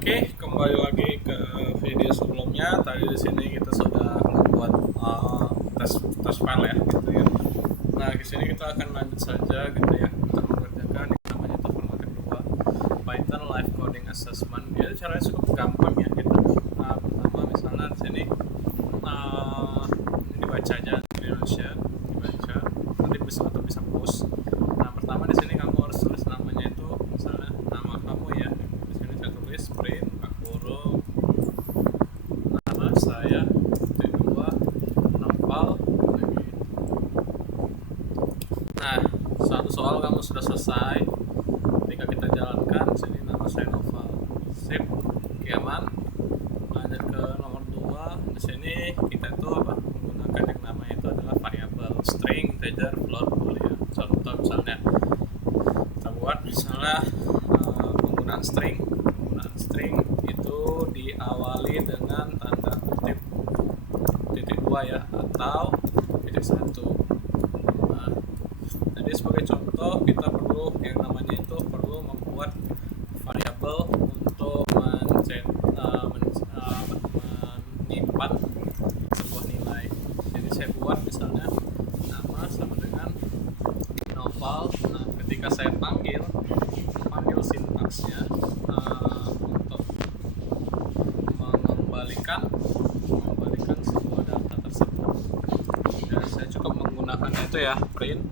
Oke, kembali lagi ke video sebelumnya. Tadi di sini kita sudah membuat tes tes file ya, gitu ya. Nah, di sini kita akan lanjut saja, gitu ya. Kita mengerjakan yang namanya itu format kedua, Python Live Coding Assessment. Dia caranya cukup gampang ya, gitu. Pertama, misalnya di sini ini dibaca aja di Indonesia, dibaca. Nanti bisa post. Nah, pertama di sini kamu harus tulis namanya itu, misalnya nama kamu ya. Di sini saya tulis print kurung nama saya kedua Noval. Nah, satu soal kamu sudah selesai. Ketika kita jalankan di sini nama saya Noval. Sip, oke, aman. Lanjut ke nomor 2. Di sini kita itu menggunakan yang namanya itu adalah variabel string, integer, float, boolean. Contoh misalnya kita buat misalnya penggunaan string itu diawali dengan tanda kutip titik 2 ya, atau titik 1. Nah, jadi sebagai contoh kita perlu yang namanya itu perlu membuat variabel untuk menyimpan sebuah nilai. Jadi saya buat misalnya nama sama dengan Noval. Nah, ketika saya panggil sintaksnya untuk mengembalikan sebuah data tersebut. Dan saya cukup menggunakannya itu ya, print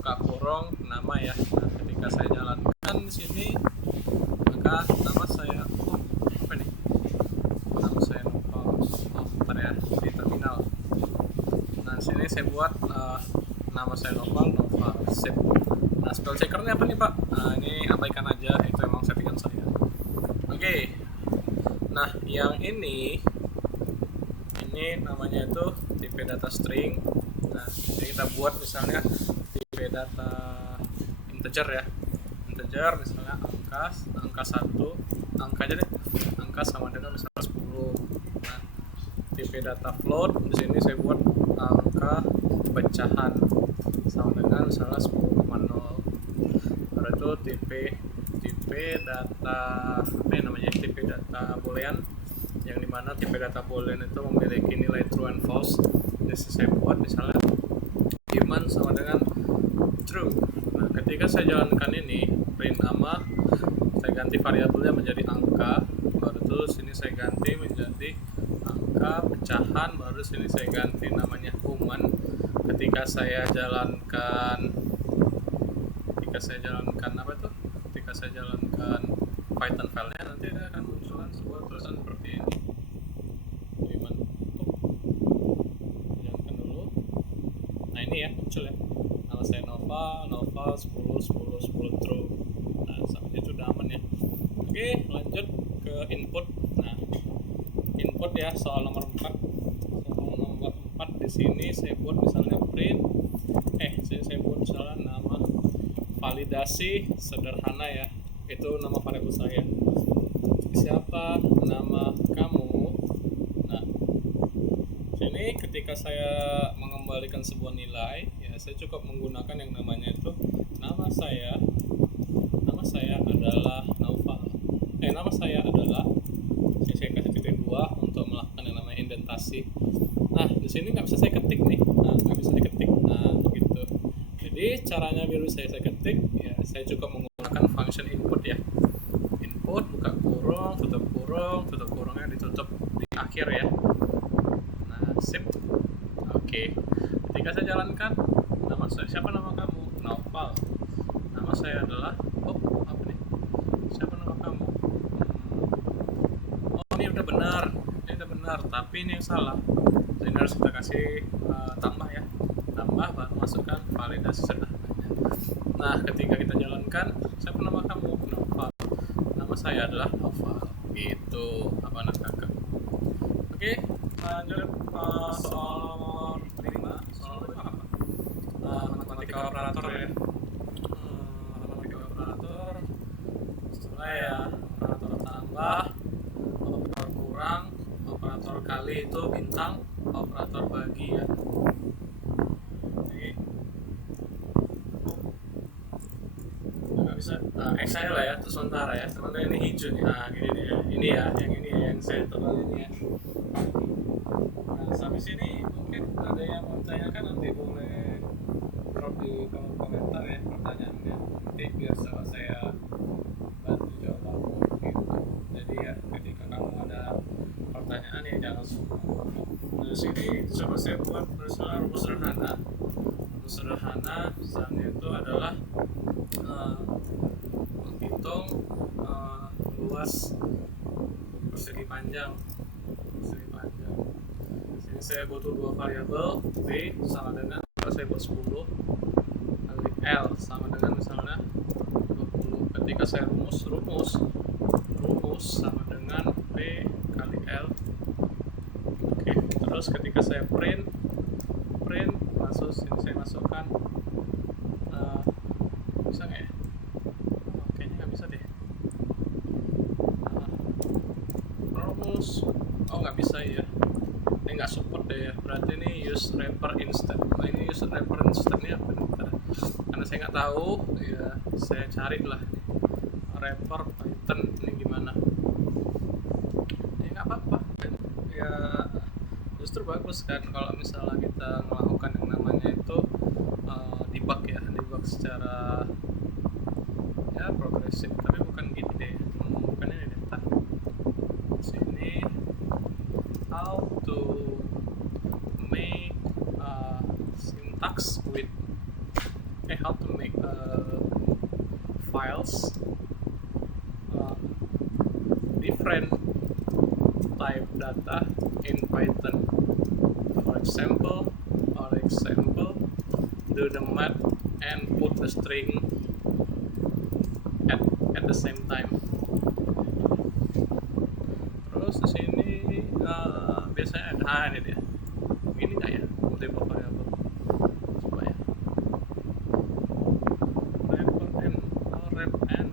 buka kurung nama ya. Nah, ketika saya jalankan di sini, maka nama saya nama saya Noval. Bentar ya, di terminal. Nah, di sini saya buat nama saya Noval. Sip. Nah, spell checkernya apa nih, Pak? Nah, ini abaikan aja, itu emang settingan saya. Oke. Nah, yang ini namanya itu tipe data string. Nah, jadi kita buat misalnya tipe data integer ya. Integer misalnya angka 1, angka aja deh. Angka sama dengan misalnya 10. Nah, tipe data float di sini saya buat angka pecahan sama dengan misalnya 10,0. Lalu itu tipe data tipe data boolean, yang dimana tipe data boolean itu memiliki nilai true and false. Jadi saya buat misalnya human sama dengan true. Nah, ketika saya jalankan ini print nama, saya ganti variabelnya menjadi angka, baru itu sini saya ganti menjadi angka pecahan, baru sini saya ganti namanya human. Ketika saya jalankan Python filenya, nanti akan munculkan sebuah tulisan seperti ini. Human. Jalankan dulu. Nah, ini ya muncul ya. Nama saya Nova 10 true. Nah, sampai situ udah aman ya. Oke, lanjut ke input. Nah, input ya, soal nomor 4. Di sini saya buat misalnya print saya buat misalnya nama validasi sederhana ya. Itu nama variabel saya. Siapa nama kamu? Nah, sini ketika saya mengembalikan sebuah nilai ya, saya cukup menggunakan yang namanya itu nama saya adalah Naufal. Nama saya adalah, saya kasih titik 2 untuk melakukan yang namanya indentasi. Nah, di sini nggak bisa saya ketik nih. Nggak bisa diketik. Nah, begitu. Jadi caranya biar saya ketik ya, saya cukup menggunakan function input ya. Input buka kurung, tutup kurungnya ditutup di akhir ya. Nah, sip. Oke. Ketika saya jalankan, siapa nama kamu? Noval. Nama saya adalah siapa nama kamu? Ini udah benar, tapi ini yang salah. Ini harus kita kasih tambah ya, baru masukkan validasi sederhananya. Nah, ketika kita jalankan, siapa nama kamu? Noval. Nama saya adalah Noval. Itu apa anak kakak. Oke, lanjut soal nomor 5. Soal nomor 5 apa? Matematika operator ya. Matematika operator. Setelah ya, operator tambah, operator kurang, operator kali itu bintang, operator bagi ya. Oke. Nggak bisa saya lah ya, terus sementara ya, sementara ini hijau nih. Nah gini dia, ini ya, yang saya tebal ini ya. Nah sampai sini mungkin ada yang mau tanyakan, nanti boleh drop di kolom komentar ya pertanyaannya, nanti biar saya bantu jawab gitu. Jadi ya ketika kamu ada pertanyaan ya jangan suka. Di sini coba saya buat rumus sederhana. Misalnya itu adalah menghitung luas persegi panjang. Sini saya butuh dua variabel, v sama dengan, kalau saya buat 10 kali l sama dengan misalnya 20. Ketika saya rumus sama dengan v kali l. Oke, terus ketika saya print sini saya masukkan, bisa nggak ya? Kayaknya nggak bisa deh. Rumus, nggak bisa ya, ini nggak support deh ya, berarti ini use wrapper instead. Ini use wrapper instead ini apa nih? Karena saya nggak tahu ya, saya cari lah wrapper Python ini gimana. Ya nggak apa-apa ya, justru bagus kan kalau misalnya kita melakukan yang namanya itu debug secara ya progresif, tapi bukan gitu deh, bukan ini deh. Sini how to make syntax with how to make files different type data in Python. For example, do the math and put the string at the same time. Terus di sini biasanya ada ini dia. Ini nggak ya? Multiple variable. Coba ya. Rep n.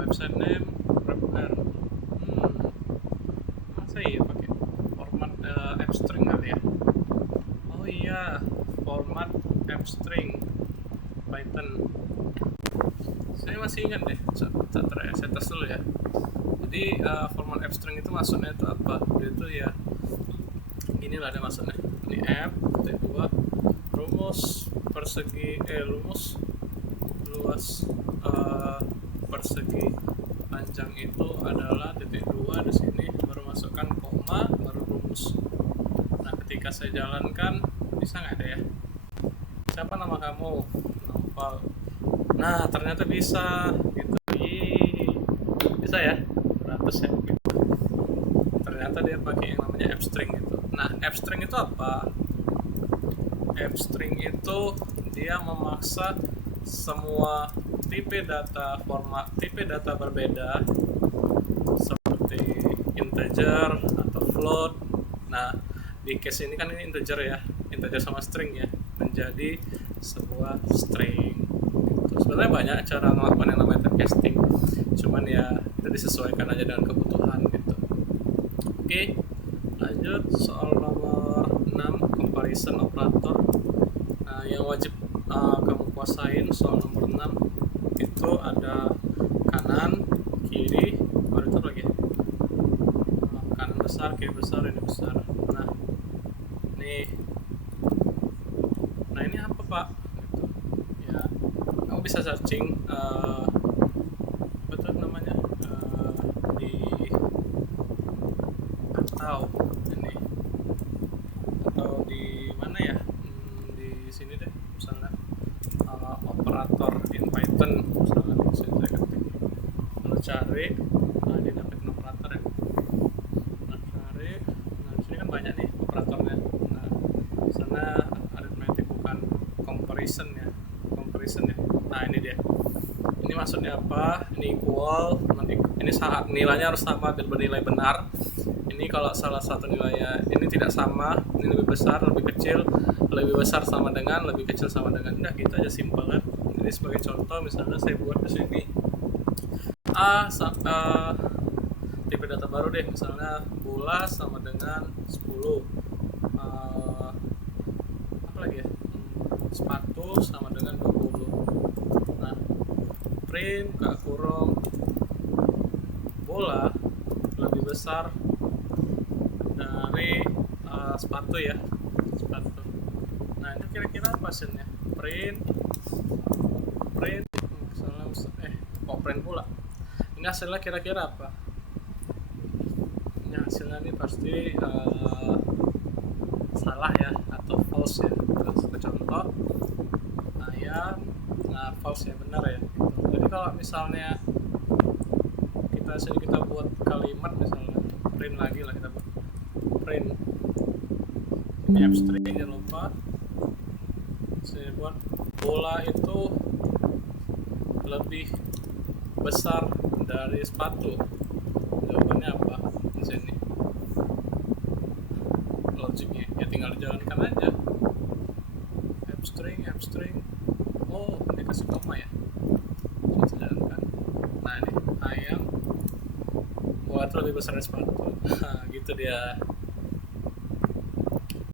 Website name rep r. Masa iya pakai format string kali ya? Oh iya, format string Python. Saya masih ingat deh, saya tes dulu ya. Jadi format string itu maksudnya itu apa? Itu ya inilah ada maksudnya. Ini app titik 2 rumus luas persegi panjang itu adalah titik 2 di sini, baru masukkan koma, baru rumus. Nah ketika saya jalankan, bisa nggak ada ya? Siapa nama kamu? Novel. Nah ternyata bisa gitu. Bisa ya, 100 ya gitu. Ternyata dia pakai yang namanya string itu. Nah string itu apa? String itu dia memaksa semua tipe data berbeda seperti integer atau float. Nah di case ini kan ini integer ya, integer sama string ya, menjadi sebuah string gitu. Sebenarnya banyak cara melakukan yang namanya typecasting, cuman ya itu disesuaikan aja dengan kebutuhan gitu. Oke, lanjut soal nomor 6, comparison operator. Nah yang wajib kamu kuasain soal nomor 6 itu ada kanan, kiri, itu lagi kanan besar, kiri besar, ini besar. Nah ini apa pak? Gitu. Ya, kamu bisa searching betul namanya di atau di mana ya? Di sini deh, misalnya operator in Python, misalnya saya ketik, lalu cari, nah ini dapat operator ya. Nah cari, nah di sini kan banyak nih operatornya. Nah sana arithmetic bukan comparison ya. Nah ini dia. Ini maksudnya apa? Ini equal, ini nilainya harus sama biar bernilai benar. Ini kalau salah satu nilainya ini tidak sama, ini lebih besar, lebih kecil, lebih besar sama dengan, lebih kecil sama dengan. Nah gitu aja, simpel kan. Jadi sebagai contoh misalnya saya buat di sini tipe data baru deh, misalnya bola sama dengan 10, apa lagi ya, sepatu sama dengan 20. Nah print buka kurung bola lebih besar dari sepatu ya, sepatu. Nah ini kira-kira apa hasilnya? Print misalnya print pula. Ini hasilnya kira-kira apa? Ini hasilnya ini pasti salah ya, atau false ya. Terus ke contoh ayam, nah false ya, benar ya. Jadi kalau misalnya kita buat kalimat, misalnya print lagi lah, kita buat print ini abstrak, jangan lupa saya buat bola itu lebih besar dari sepatu. Jawabannya apa di sini? Logiknya ya tinggal dijalankan aja. Abstrak. Oh, ini kasih koma ya. Kita jalankan. Nah ini ayam bola itu lebih besar dari sepatu. Gitu dia.